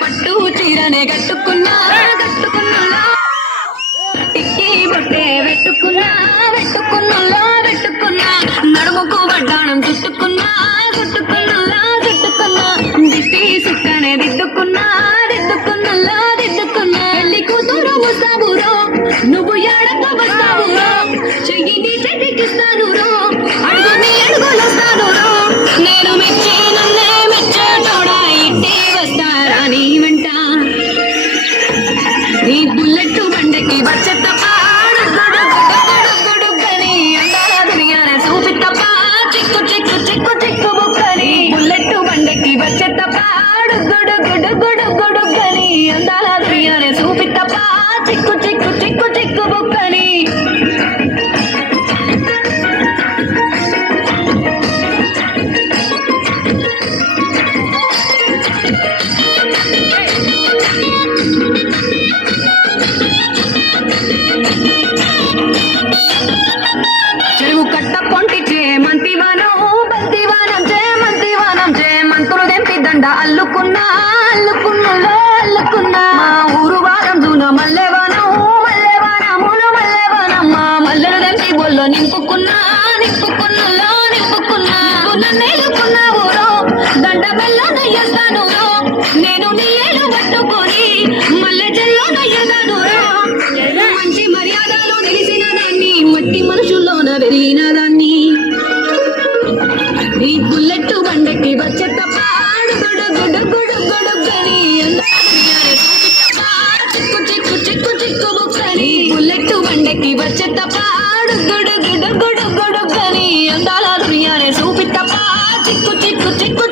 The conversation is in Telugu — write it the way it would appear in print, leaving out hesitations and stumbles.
పట్టు చీరనే కట్టుకున్నా టిక్కి బొట్టే పెట్టుకున్నా నడుముకు వడ్డాణం చుట్టుకున్నా దిష్టి సుక్కనే దిద్దుకున్నా పెళ్లి కూతురు ముస్తాబురో నువ్వు ఏడకు వస్తావురో చెయ్యి నీ చేతికిస్తాను రో అడుగు నీ అడుగులొస్తాను రో నేను మెచ్చే నన్నే మెచ్చేటోడా ఇంటి వస్తారా నీ వెంట నీ బుల్లెట్ బండకి వచ్చే తప్ప గుడుగని అందాల దునియానే చూపి తప్ప చిక్కు బుక్కని బుల్లెట్ బండకి వచ్చే తప్ప గుడుగని అందాల దునియానే చూపి తప్ప చిక్కు బుక్కని చెరువు కట్ట పొంటిచే మంతివానం చే మంతులు దెంపి దండ అల్లుకున్నా మా ఊరు వారం దూన మల్లెవానములు మా మల్లెలు దెంపి బొల్లో నింపుకున్నా నన్నేలుకున్నా ఊరో దండ బెల్ల నయ్యేస్తాను నేను నీ ఏలు పట్టుకొని మల్లె చెల్లో నయ్యేదాను మంచి మర్యాదలో తెలిసిన దాన్ని మట్టి మనుషుల్లోన పెరిగిన దాన్ని నీ బుల్లెట్ బండకి వచ్చే తప్ప గుడుగని చిక్కు బుక్కని బుల్లెట్ బండకి వచ్చే తప్ప గుడుగని అందాల దునియానే చూపి తప్ప చిక్కు